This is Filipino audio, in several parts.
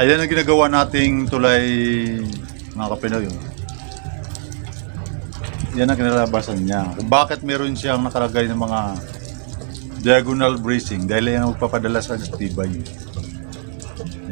Ayan ang ginagawa nating tulay, mga kapinoy. Yan ang kinalabasan niya. Kung bakit meron siyang nakalagay ng mga diagonal bracing, dahil yan ang magpapadala sa tibay.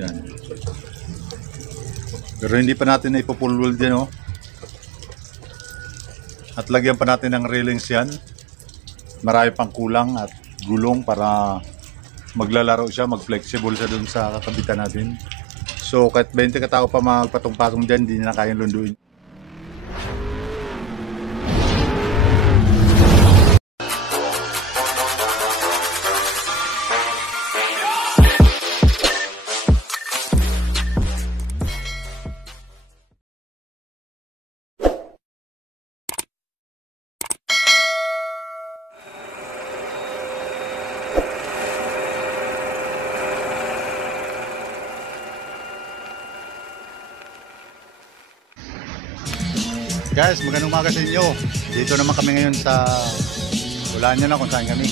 Yan. Pero hindi pa natin na ipupulweld yan, oh. At lagyan pa natin ng railings yan. Marami pang kulang at gulong para maglalaro siya, mag-flexible siya dun sa kakabitan natin. So kahit 20 katao pa magpatong-patong dyan, hindi na kayang lunduin. Guys, magandang umaga sa inyo. Dito naman kami ngayon sa wala nyo na kung saan kami.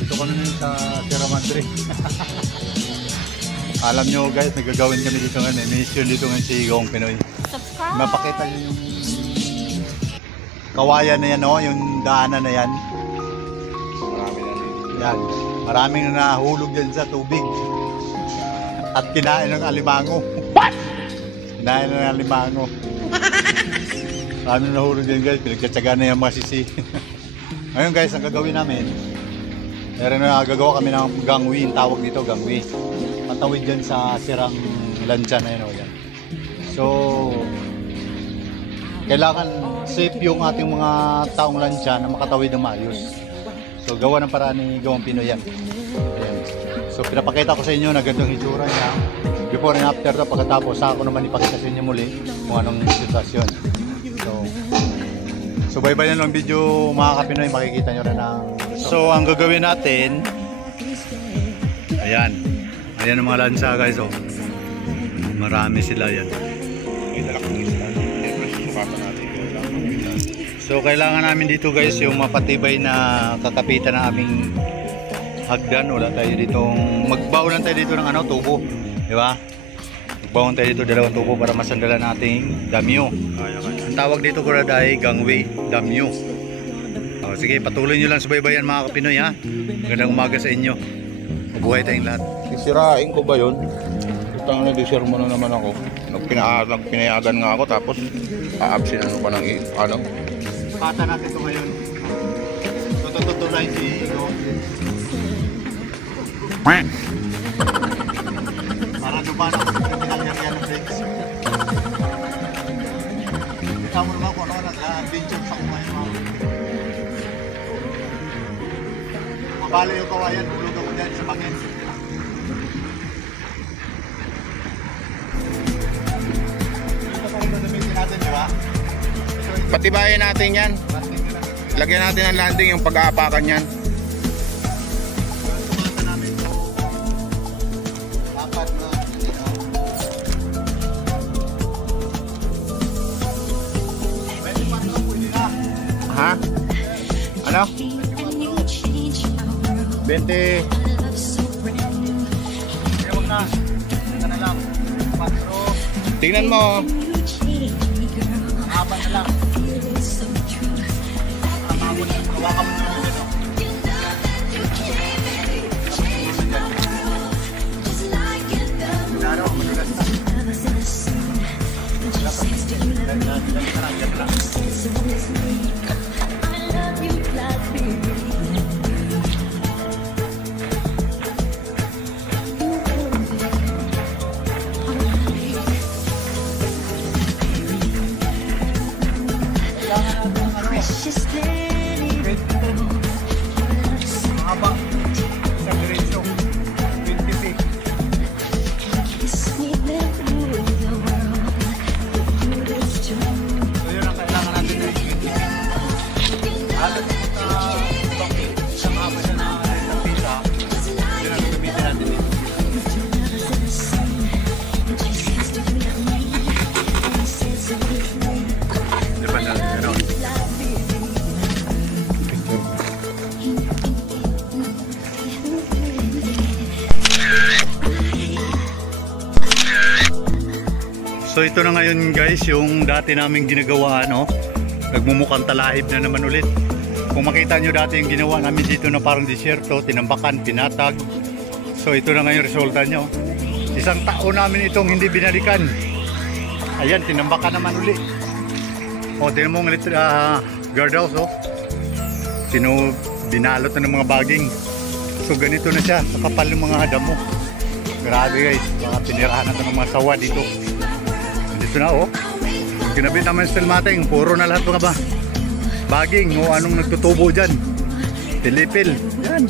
Dito kami ngayon sa Sierra Madre. Alam nyo guys, nagagawin kami dito ngayon. May mission dito ngayon si Gawang Pinoy. Mapakita nyo yung kawayan na yan, no? Yung daanan na yan. Marami na yan. Maraming nahulog dyan sa tubig. At kinain ng alimango. What? Kinain ng alimango. Ano nahulog din guys, pinagkatsaga na yung mga sisi. Ngayon guys, ang gagawin namin, meron na gagawa kami ng gangway, tawag dito gangway. Patawid dyan sa sirang lansya na yun. Yan. So, kailangan safe yung ating mga taong lansya na makatawid ng maayos. So, gawa ng paraan ni Gawang Pinoy yan. Ayan. So, pinapakita ko sa inyo na gandong hitsura niya. Before and after to, pagkatapos ako naman ipakita sa inyo muli kung anong sitwasyon. So bye-bye na lang video mga kapinoy, makikita nyo rin ang... So ang gagawin natin, ayan ang mga lansa guys, oh. Marami sila yan. So kailangan namin dito guys yung mapatibay na kakapitan ng aming hagdan. Wala tayo ditong, magbaon lang tayo dito ng ano, tubo, di ba? Magbaon tayo dito dalawang tubo para masandalan nating damyo. Ang tawag dito ko na ay gangway, damyo. Sige, patuloy nyo lang subaybayan mga kapinoy, ha. Magandang umaga sa inyo. Mabuhay tayong lahat. Sisirain ko ba yun? Utang na disir mo na naman ako. Nagpinayagan nga ako tapos aabsin ano pa ng ano. Pata natin ito ngayon. Tututulay si para dumana ko sa pinangyarihan ng brakes. Kita mo naman kung ano nag-adventure sa kumain mo. Mabala yung kawayan, hulog ako dyan sa bangin. Ito pa rin gagamitin natin, di ba? Patibayin natin yan. Lagyan natin ang landing yung pag-aapakan yan. Ha? Ano? 20. Huwag na. Ito na lang. 4. Tingnan mo. Apat na lang. Hawakan mo na dito. So ito na ngayon guys, yung dati namin ginagawa, no? Nagmumukhang talahib na naman ulit. Kung makita nyo dati yung ginawa namin dito na parang disyerto, tinambakan, pinatag. So ito na ngayon resulta nyo. Isang taon namin itong hindi binalikan. Ayan, tinambakan naman uli. O, tinan mo ng guardhouse, oh. Binalot na ng mga baging. So ganito na siya, nakapal ng mga damo. Grabe guys, mga pinirahan na ng mga sawa dito. Dito na, oh. Kinabit naman sa mating, puro na lahat mga baging o anong nagtutubo dyan. Pilipil. Yan.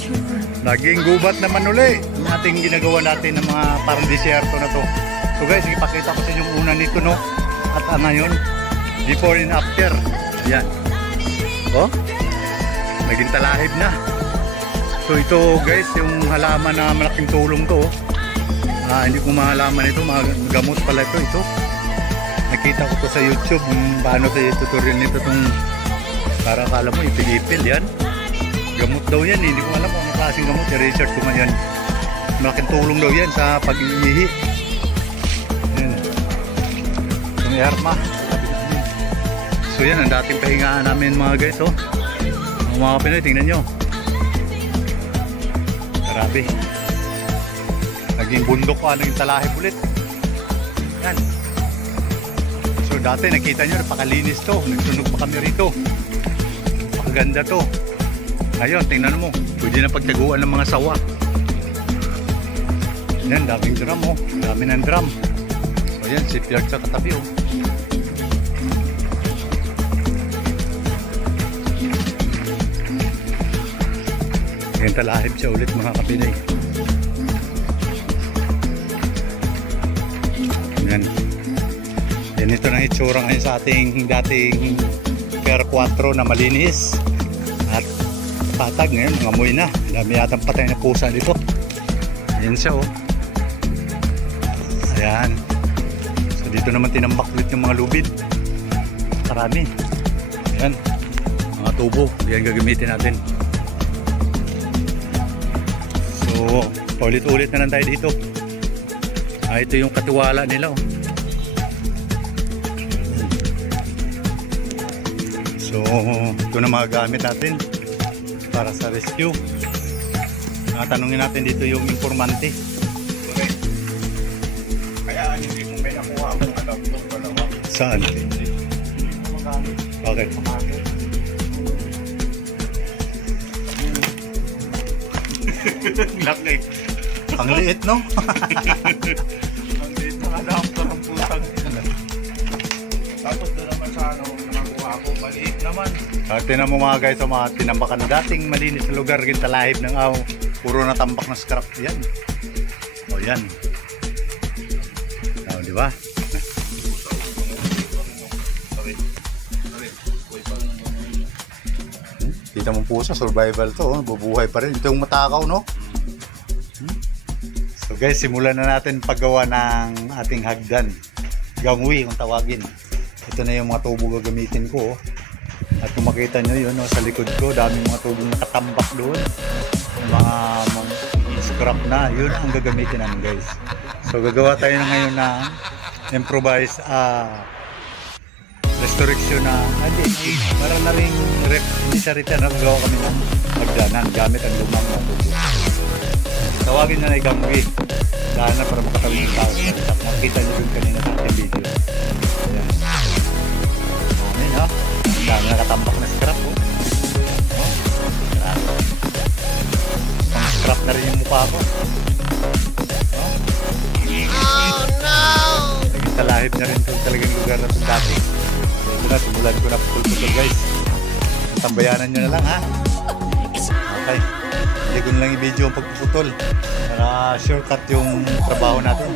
Naging gubat naman uli yung ating ginagawa natin ng mga parang disyerto na to. So guys, ipakita ko sa inyo yung una nito, no? At ngayon, before and after. Yan. Oh, naging talahib na. So ito guys, yung halaman na malaking tulong to. Hindi ko mahalaman ito, gamot pala ito. Nakita ko to sa YouTube, paano tayo tutorial nito itong para akala mo ipil-ipil yan. Gamot daw yan, hindi ko alam kung anong klaseng gamot. I-research ko man yan. Malaking tulong daw yan sa pag-iihi. Yan. So may harma. So yan, ang dating pahingaan namin mga guys, oh. Mga Pinoy, tingnan nyo. Grabe. Naging bundok pa, naging talahib ulit. Yan. So dati nakita nyo, napakalinis to. Nagsunog pa kami rito. Ganda to. Ngayon, tingnan mo. Pwede na pagtaguan ng mga sawa. Yan, daming drum, oh. Dami ng drum. So yan, shipyard sa katabi, oh. Yan, talahib siya ulit mga kapinay. Yan. Yan, ito na itsura ngayon sa ating dating Pier 4 na malinis at patag. Ngayon, ngamoy na. Dami yatang patay na pusa dito. Ayan siya, oh. Ayan. So dito naman tinambak ulit yung mga lubid. Marami. Ayan. Mga tubo. Ayan gagamitin natin. So ulit-ulit na lang tayo dito. Ito yung katiwala nila, oh. So, ito na mga gamit natin para sa rescue. Tanungin natin dito yung informante. Okay. Kaya hindi mo may nakuha ang adaptor ko na. Saan? Okay. Laki. Ang liit, no? Ang liit ng adaptor ang putang. Tapos doon naman sa ano, nakakuha ako, maliit naman. Tinan mo mga guys, mga tinambakan na dating malinis na lugar, gintalahib ng aw. Puro natambak na scrap yan. O yan. O, di ba? Kita mo po sa survival to, oh. Bubuhay pa rin. Ito yung matakaw, no? So guys, simulan na natin paggawa ng ating hagdan. Gangwi kung tawagin. Ito na yung mga tubo gagamitin ko, oh. At kung makita nyo yun, oh, sa likod ko, daming mga tubong nakatambak doon. Mga scrap na, yun ang gagamitin namin guys. So gagawa tayo na ngayon ng improvised restoration na para na rin hindi sa return, nagagawa kami ng hagdanan gamit ang lumang na tubo. Tawagin na na igangwi dahil na para makatawin yung tao. Makita nyo dun kanina sa ating video. Ayan. Ayan, ha? Dami nakatambak na scrap, oh. Oh, grabe. Pang scrap na rin yung mukha ko. Oh, oh no! Naging talahib na rin itong talagang lugar na itong dati. So ito na, simulan ko na putol-putol guys. Tambayanan nyo na lang, ha? Okay. Hindi ko na lang i-video ang pagpuputol para shortcut yung trabaho natin.